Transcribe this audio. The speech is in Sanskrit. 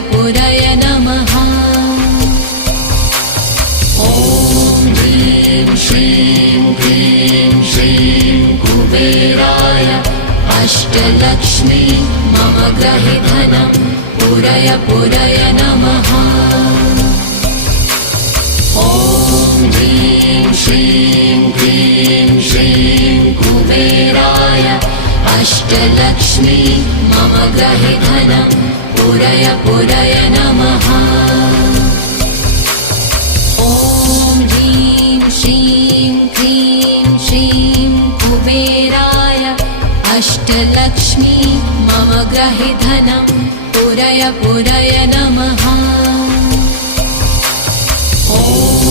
पुरय नमः। ॐ ह्रीं श्रीं क्लीं श्रीं कुबेराय अष्टलक्ष्मी मम गृहे धनं पुरय नमः। ॐ ह्रीं श्रीं क्लीं श्रीं कुबेराय अष्टलक्ष्मी मम गृहे धनं पुरय नमः। ॐ ह्रीं श्रीं क्लीं श्रीं कुबेराय अष्टलक्ष्मी मम गृहे धनं पुरय नमः।